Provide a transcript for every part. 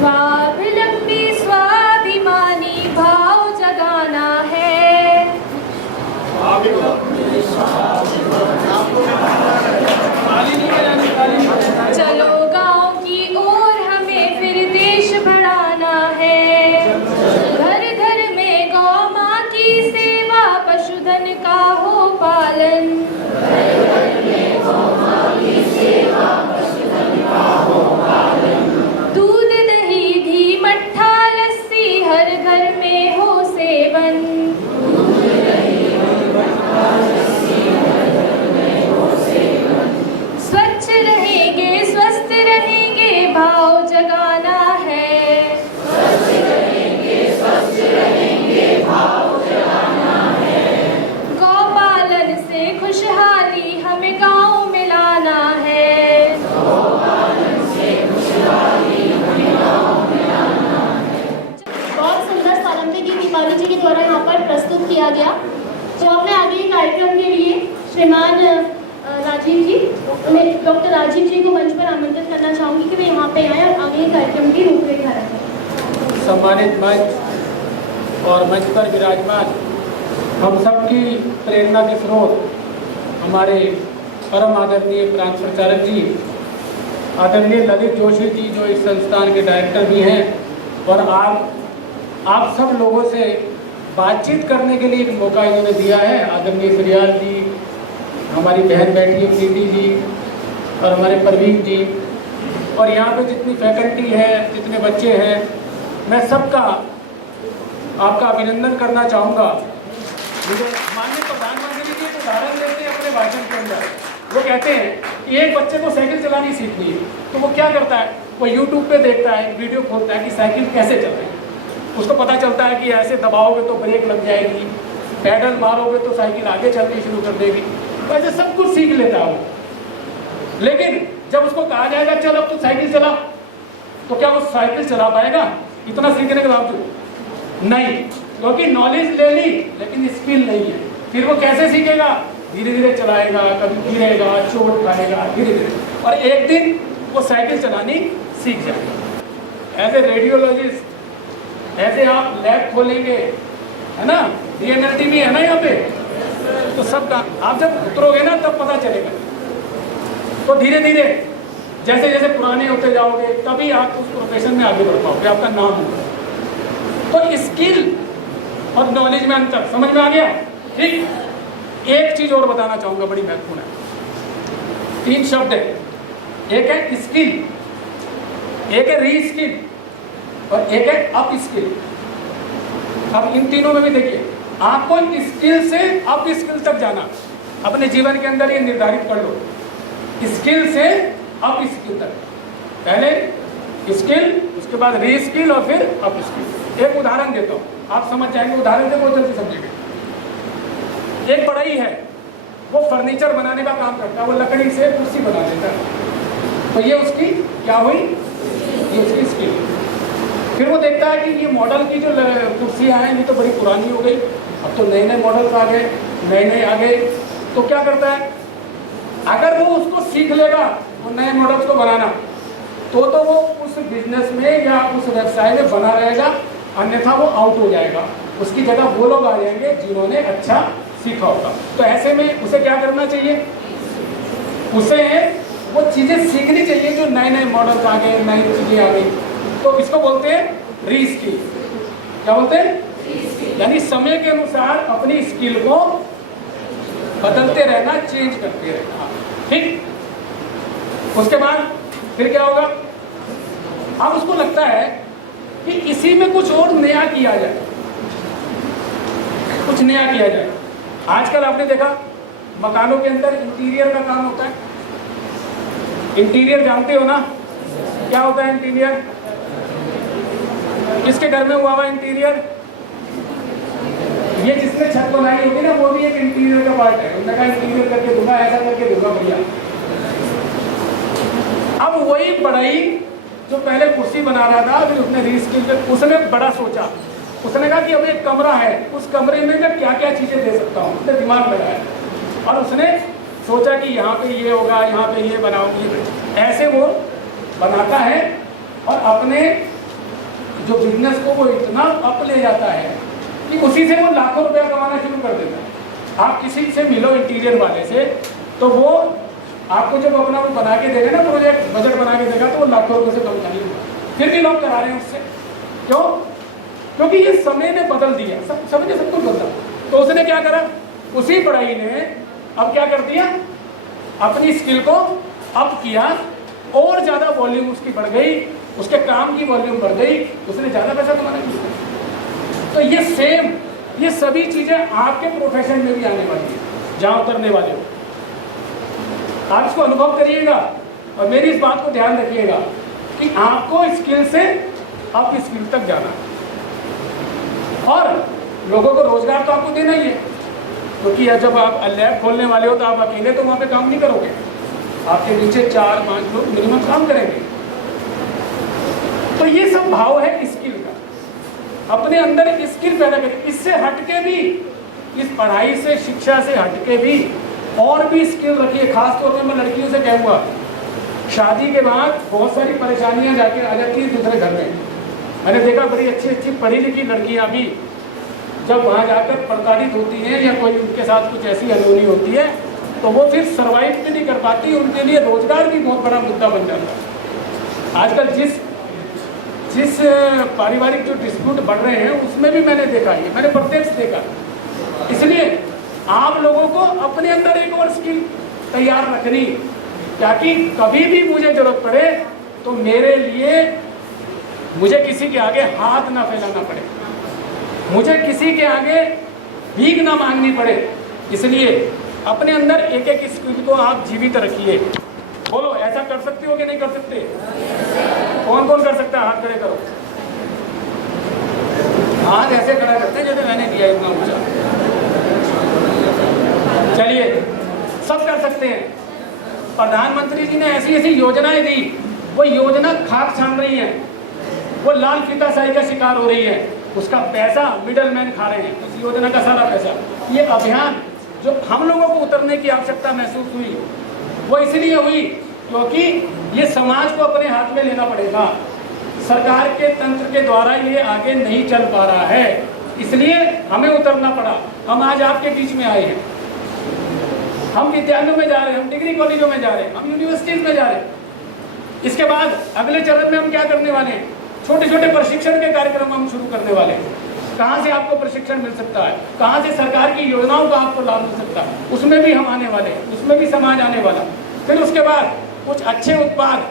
स्वावलंबी स्वाभिमानी भाव जगाना है। चलो गांव की ओर हमें फिर देश बढ़ाना है। घर घर में गौ माँ की सेवा, पशुधन का हो पालन। दूध दही घी मट्ठा लस्सी हर घर में हो सेवन। स्वच्छ रहेंगे स्वस्थ रहेंगे भाव जगाना है। गौपालन से खुशहाली हमें गांव में लाना है। बहुत सुंदर स्वावलंबी गीत दीपाली जी के द्वारा यहाँ पर प्रस्तुत किया गया। जो अपने आगे कार्यक्रम के लिए श्रीमान राजीव जी, उन्हें डॉक्टर राजीव जी को मंच पर आमंत्रित करना चाहूंगी कि वे यहाँ पे आए और आगे कार्यक्रम की रूपरेखा रखें। सम्मानित मंच और मंच पर विराजमान हम सबकी प्रेरणा के स्रोत हमारे परम आदरणीय प्रांत प्रचारक जी, आदरणीय ललित जोशी जी जो इस संस्थान के डायरेक्टर भी हैं, और आप सब लोगों से बातचीत करने के लिए एक मौका इन्होंने दिया है। आदरणीय श्रीयाल जी, हमारी बहन बैठी है प्रीति जी, और हमारे परवीन जी, और यहाँ पे जितनी फैकल्टी है, जितने बच्चे हैं, मैं सबका आपका अभिनंदन करना चाहूँगा। मुझे माननीय प्रधानमंत्री जी एक उदाहरण देते हैं अपने भाषण के अंदर। वो कहते हैं कि एक बच्चे को साइकिल चलानी सीखनी है, तो वो क्या करता है, वो यूट्यूब पे देखता है, वीडियो खोलता है कि साइकिल कैसे चलाएं। उसको पता चलता है कि ऐसे दबाओगे तो ब्रेक लग जाएगी, पैडल मारोगे तो साइकिल आगे चलनी शुरू कर देगी। वैसे सब कुछ सीख लेता है वो। लेकिन जब उसको कहा जाएगा चल अब तू साइकिल चला, तो क्या वो साइकिल चला पाएगा इतना सीखने के बावजूद? नहीं, क्योंकि नॉलेज ले ली लेकिन स्किल नहीं है। फिर वो कैसे सीखेगा? धीरे धीरे चलाएगा, कभी गिरेगा, चोट खाएगा, धीरे धीरे, और एक दिन वो साइकिल चलानी सीख जाएगा। एज ए रेडियोलॉजिस्ट ऐसे आप लैब खोलेंगे, है ना, डीएनएलटी भी है ना यहाँ पे, तो सबका आप जब उतरोगे ना तब पता चलेगा। तो धीरे धीरे जैसे जैसे पुराने होते जाओगे तभी आप उस प्रोफेशन में आगे बढ़ पाओगे, आपका नाम होगा। तो स्किल और नॉलेज में अंतर समझ में आ गया? ठीक। एक चीज और बताना चाहूंगा, बड़ी महत्वपूर्ण है। 3 शब्द है, एक है स्किल, एक है री स्किल, और एक है अप स्किल। अब इन तीनों में भी देखिए, आपको स्किल से अप स्किल तक जाना, अपने जीवन के अंदर ये निर्धारित कर लो, स्किल से अप स्किल तक। पहले स्किल, उसके बाद री स्किल, और फिर अप स्किल। एक उदाहरण देता हूँ, आप समझ जाएंगे। उदाहरण से बहुत जल्दी समझेंगे। एक बढ़ई है, वो फर्नीचर बनाने का काम करता है, वो लकड़ी से कुर्सी बना देता है। तो ये उसकी क्या हुई? ये उसकी स्किल। फिर वो देखता है कि ये मॉडल की जो कुर्सियाँ हैं ये तो बड़ी पुरानी हो गई, अब तो नए नए मॉडल्स आ गए, नए नए आ गए। तो क्या करता है, अगर वो उसको सीख लेगा वो नए मॉडल्स को बनाना, तो वो उस बिजनेस में या उस व्यवसाय में बना रहेगा, अन्यथा वो आउट हो जाएगा। उसकी जगह वो लोग आ जाएंगे जिन्होंने अच्छा सीखा होगा। तो ऐसे में उसे क्या करना चाहिए? उसे वो चीज़ें सीखनी चाहिए जो नए नए मॉडल्स आ गए, नई चीज़ें आ गई। तो इसको बोलते हैं री स्किल। क्या बोलते हैं? यानी समय के अनुसार अपनी स्किल को बदलते रहना, चेंज करते रहना। ठीक। उसके बाद फिर क्या होगा? अब उसको लगता है कि इसी में कुछ और नया किया जाए, कुछ नया किया जाए। आजकल आपने देखा मकानों के अंदर इंटीरियर का काम होता है। इंटीरियर जानते हो ना, क्या होता है इंटीरियर? किसके घर में हुआ इंटीरियर? ये जिसने छत बनाई होगी ना, वो भी एक इंटीरियर का पार्ट है। उन्होंने कहा इंटीरियर करके दूंगा, ऐसा करके दूंगा भैया। अब वही बढ़ई जो पहले कुर्सी बना रहा था, फिर उसने रीस्किल, उसने बड़ा सोचा। उसने कहा कि अब एक कमरा है, उस कमरे में मैं क्या क्या चीजें दे सकता हूँ। उसने दिमाग लगाया और उसने सोचा कि यहाँ पे ये होगा, यहाँ पे ये बनाऊंगी। ऐसे वो बनाता है और अपने जो बिजनेस को वो इतना अप ले जाता है कि उसी से वो लाखों रुपया कमाना शुरू कर देता है। आप किसी से मिलो इंटीरियर वाले से, तो वो आपको जब अपना वो बना के देगा ना, प्रोजेक्ट बजट बना के देगा, तो वो लाखों रुपये से कम नहीं होगा। फिर भी लोग करा रहे हैं उससे। क्यों? क्योंकि ये समय ने बदल दिया, समय ने सब कुछ बदला। तो उसने क्या करा, उसी पढ़ाई ने अब क्या कर दिया, अपनी स्किल को अप किया और ज़्यादा वॉल्यूम उसकी बढ़ गई, उसके काम की वॉल्यूम बढ़ गई, उसने ज़्यादा पैसा कमाना शुरू किया। तो ये सेम, ये सभी चीज़ें आपके प्रोफेशन में भी आने वाली है, जहाँ उतरने वाले हो। आप इसको अनुभव करिएगा और मेरी इस बात को ध्यान रखिएगा कि आपको स्किल से अब स्किल तक जाना है। और लोगों को रोजगार तो आपको देना ही है, क्योंकि जब आप लैब खोलने वाले हो तो आप अकेले तो वहाँ पे काम नहीं करोगे, आपके नीचे 4-5 लोग मिनिमम काम करेंगे। तो ये सब भाव है स्किल का। अपने अंदर स्किल पैदा करें। इससे हटके भी, इस पढ़ाई से, शिक्षा से हटके भी और भी स्किल रखिए। खास तौर पे मैं लड़कियों से कहूँगा, शादी के बाद बहुत सारी परेशानियां जाके आ जाती है दूसरे घर में। मैंने देखा बड़ी अच्छी अच्छी पढ़ी लिखी लड़कियां भी जब वहाँ जाकर प्रताड़ित होती हैं या कोई उनके साथ कुछ ऐसी अनहोनी होती है, तो वो फिर सर्वाइव भी नहीं कर पाती। उनके लिए रोजगार भी बहुत बड़ा मुद्दा बन जाता है। आजकल जिस पारिवारिक जो डिस्प्यूट बढ़ रहे हैं, उसमें भी मैंने देखा, ये मैंने प्रत्यक्ष देखा। इसलिए आप लोगों को अपने अंदर एक और स्किल तैयार रखनी, ताकि कभी भी मुझे जरूरत पड़े तो मेरे लिए मुझे किसी के आगे हाथ ना फैलाना पड़े, मुझे किसी के आगे भीख ना मांगनी पड़े। इसलिए अपने अंदर एक एक स्किल को आप जीवित रखिए। बोलो, ऐसा कर सकते हो कि नहीं कर सकते? कौन कौन कर सकता है? हाथ खड़े करो। हाथ ऐसे खड़ा करते हैं जैसे मैंने किया इतना ऊंचा। चलिए, सब कर सकते हैं। प्रधानमंत्री जी ने ऐसी ऐसी योजनाएं दी, वो योजना खाक छान रही है, वो लाल फीताशाही का शिकार हो रही है। उसका पैसा मिडल मैन खा रहे हैं, उस योजना का सारा पैसा। ये अभियान जो हम लोगों को उतरने की आवश्यकता महसूस हुई, वो इसलिए हुई क्योंकि ये समाज को अपने हाथ में लेना पड़ेगा। सरकार के तंत्र के द्वारा ये आगे नहीं चल पा रहा है, इसलिए हमें उतरना पड़ा। हम आज आपके बीच में आए हैं, हम विद्यालयों में जा रहे हैं, हम डिग्री कॉलेजों में जा रहे हैं, हम यूनिवर्सिटीज में जा रहे हैं। इसके बाद अगले चरण में हम क्या करने वाले हैं? छोटे छोटे प्रशिक्षण के कार्यक्रम हम शुरू करने वाले हैं। कहाँ से आपको प्रशिक्षण मिल सकता है, कहाँ से सरकार की योजनाओं का आपको लाभ मिल सकता है, उसमें भी हम आने वाले हैं, उसमें भी समाज आने वाला। फिर उसके बाद कुछ अच्छे उत्पाद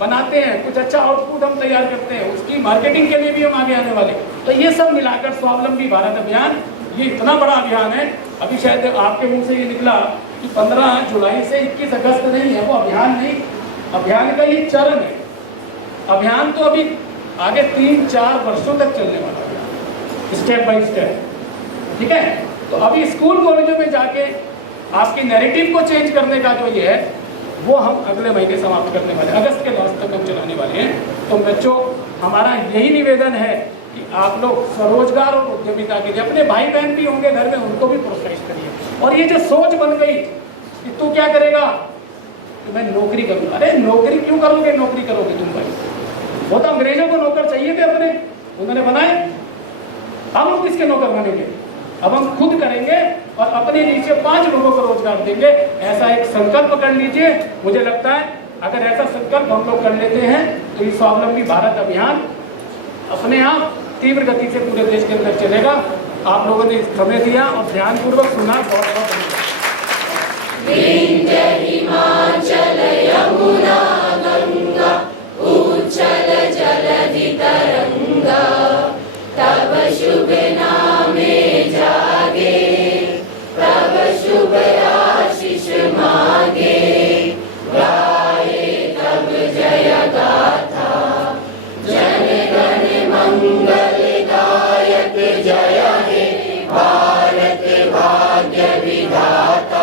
बनाते हैं, कुछ अच्छा आउटपुट हम तैयार करते हैं, उसकी मार्केटिंग के लिए भी हम आगे आने वाले। तो ये सब मिलाकर स्वावलंबी भारत अभियान, ये इतना बड़ा अभियान है। अभी शायद आपके मुंह से ये निकला कि 15 जुलाई से 21 अगस्त नहीं है, वो अभियान नहीं, अभियान का ये चरण है। अभियान तो अभी आगे 3-4 वर्षों तक चलने वाला है, स्टेप बाय स्टेप। ठीक है, तो अभी स्कूल कॉलेजों में जाके आपकी नैरेटिव को चेंज करने का जो ये है, वो हम अगले महीने समाप्त करने वाले हैं, अगस्त के लास्ट तक हम चलाने वाले हैं। तो बच्चों, हमारा यही निवेदन है कि आप लोग स्वरोजगार और उद्यमिता के लिए, अपने भाई बहन भी होंगे घर में, उनको भी प्रोत्साहित करिए। और ये जो सोच बन गई कि तू क्या करेगा, कि मैं नौकरी करूँगा। अरे नौकरी क्यों करोगे? नौकरी करोगे तुम भाई, वो तो अंग्रेजों को नौकर चाहिए थे अपने, उन्होंने बनाए। अब हम किसके नौकर बनेंगे? अब हम खुद करेंगे और अपने नीचे 5 लोगों को रोजगार देंगे। ऐसा एक संकल्प कर लीजिए। मुझे लगता है अगर ऐसा संकल्प हम लोग कर लेते हैं तो ये स्वावलंबी भारत अभियान अपने आप तीव्र गति से पूरे देश के अंदर चलेगा। आप लोगों ने समय दिया और ध्यानपूर्वक सुना, बहुत बहुत धन्यवाद। हिमाचल यमुना गंगा उच्चल जलधि तरंगा, तब शुभ नामे जागे, तब शुभ आशीष मांगे, गाए तब जय गाथा। है भारत भाग्य विधाता